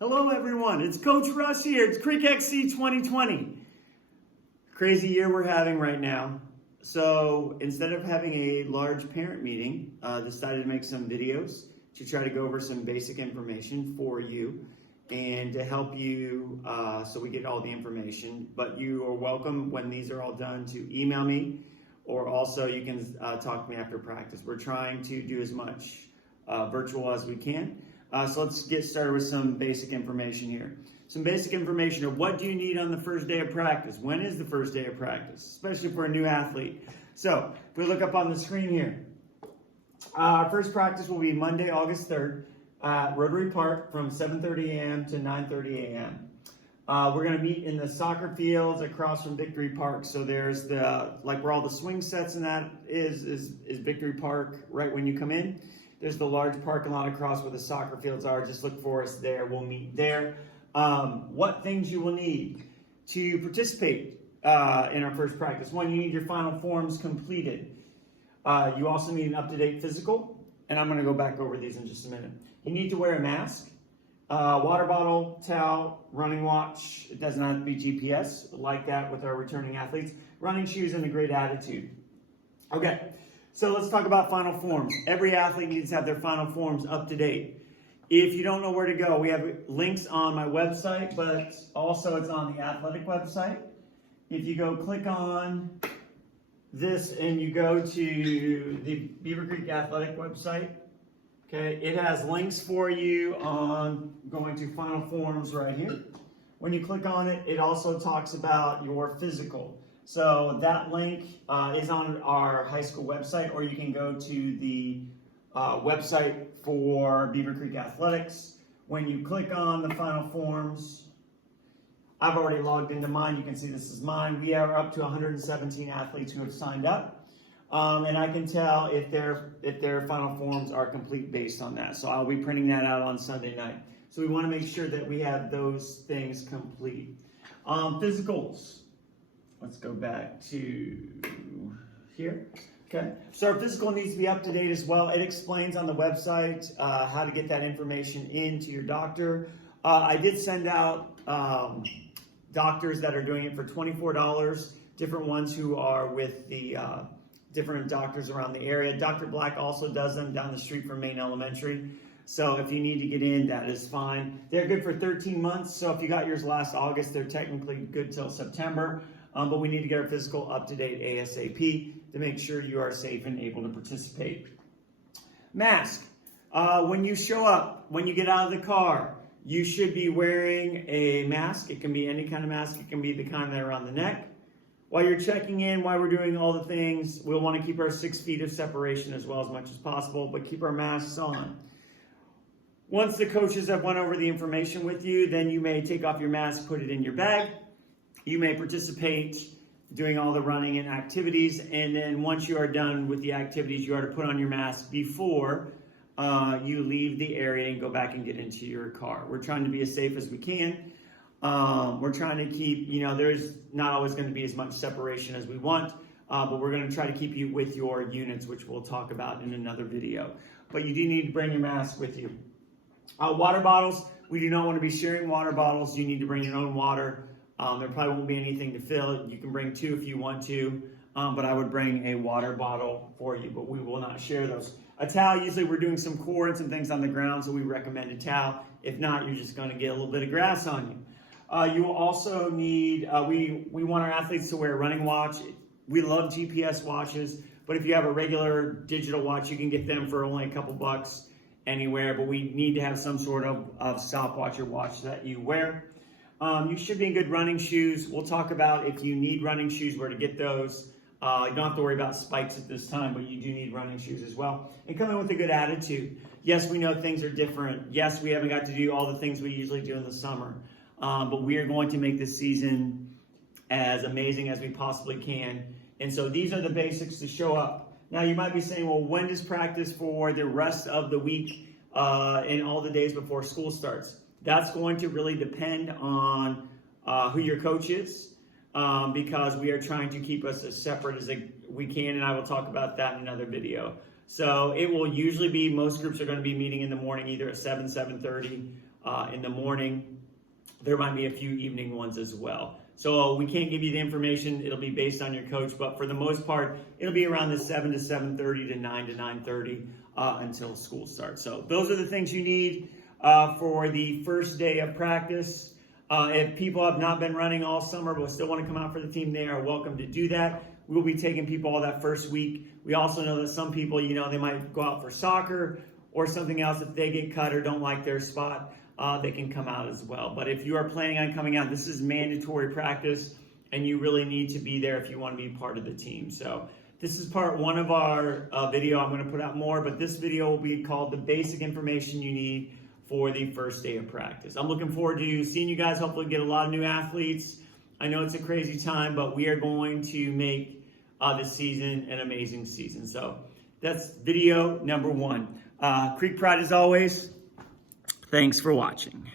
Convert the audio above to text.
Hello everyone, it's Coach Russ here. It's Creek XC 2020. Crazy year we're having right now. So instead of having a large parent meeting, decided to make some videos to try to go over some basic information for you and to help you so we get all the information. But you are welcome when these are all done to email me, or also you can talk to me after practice. We're trying to do as much virtual as we can. So let's get started with some basic information here. Some basic information of what do you need on the first day of practice? When is the first day of practice, especially for a new athlete? So if we look up on the screen here, our first practice will be Monday, August 3rd at Rotary Park from 7:30 a.m. to 9:30 a.m. We're going to meet in the soccer fields across from Victory Park. So there's the, like where all the swing sets and that is Victory Park right when you come in. There's the large parking lot across where the soccer fields are. Just look for us there. We'll meet there. What things you will need to participate in our first practice. One, you need your final forms completed. You also need an up-to-date physical, and I'm going to go back over these in just a minute. You need to wear a mask, water bottle, towel, running watch. It does not have to be GPS, like that with our returning athletes. Running shoes and a great attitude. Okay. So let's talk about final forms. Every athlete needs to have their final forms up to date. If you don't know where to go, we have links on my website, but also it's on the athletic website. If you go click on this and you go to the Beaver Creek Athletic website, okay, it has links for you on going to final forms right here. When you click on it, it also talks about your physical. So that link is on our high school website, or you can go to the website for Beaver Creek Athletics. When you click on the final forms, I've already logged into mine. You can see this is mine. We are up to 117 athletes who have signed up. And I can tell if their final forms are complete based on that. So I'll be printing that out on Sunday night. So we want to make sure that we have those things complete. Physicals. Let's go back to here. Okay, so our physical needs to be up to date as well. It explains on the website how to get that information into your doctor. I did send out doctors that are doing it for $24, different ones who are with the different doctors around the area. Dr. Black also does them down the street from Maine Elementary. So if you need to get in, that is fine. They're good for 13 months. So if you got yours last August, they're technically good till September. But we need to get our physical up to date ASAP to make sure you are safe and able to participate. Mask. When you show up, when you get out of the car, you should be wearing a mask. It can be any kind of mask. It can be the kind that are around the neck. While you're checking in, while we're doing all the things, we'll want to keep our 6 feet of separation as well as much as possible, but keep our masks on. Once the coaches have went over the information with you, then you may take off your mask, put it in your bag. You may participate doing all the running and activities, and then once you are done with the activities, you are to put on your mask before you leave the area and go back and get into your car. We're trying to be as safe as we can. We're trying to keep, there's not always going to be as much separation as we want, but we're going to try to keep you with your units, which we'll talk about in another video. But you do need to bring your mask with you. Water bottles, we do not want to be sharing water bottles. You need to bring your own water. There probably won't be anything to fill. You can bring 2 if you want to, but I would bring a water bottle for you, but we will not share those. A towel, usually we're doing some cords and things on the ground, so we recommend a towel. If not, you're just going to get a little bit of grass on you. You will also need, we want our athletes to wear a running watch. We love GPS watches, but if you have a regular digital watch, you can get them for only a couple bucks anywhere, but we need to have some sort of stopwatch or watch that you wear. You should be in good running shoes. We'll talk about if you need running shoes, where to get those. You don't have to worry about spikes at this time, but you do need running shoes as well. And come in with a good attitude. Yes, we know things are different. Yes, we haven't got to do all the things we usually do in the summer. But we are going to make this season as amazing as we possibly can. And so these are the basics to show up. Now you might be saying, well, when does practice for the rest of the week and all the days before school starts? That's going to really depend on who your coach is, because we are trying to keep us as separate as we can, and I will talk about that in another video. So it will usually be, most groups are going to be meeting in the morning, either at 7:30, in the morning. There might be a few evening ones as well. So we can't give you the information. It'll be based on your coach, but for the most part, it'll be around the 7 to 7:30 to 9 to 9:30 until school starts. So those are the things you need for the first day of practice. If people have not been running all summer but still want to come out for the team, they are welcome to do that. We'll be taking people all that first week. We also know that some people, they might go out for soccer or something else. If they get cut or don't like their spot, they can come out as well. But if you are planning on coming out, this is mandatory practice, and you really need to be there if you want to be part of the team. So this is part one of our video. I'm going to put out more, but this video will be called The Basic Information You Need for the First Day of Practice. I'm looking forward to seeing you guys. Hopefully get a lot of new athletes. I know it's a crazy time, but we are going to make this season an amazing season. So that's video number one. Creek Pride as always. Thanks for watching.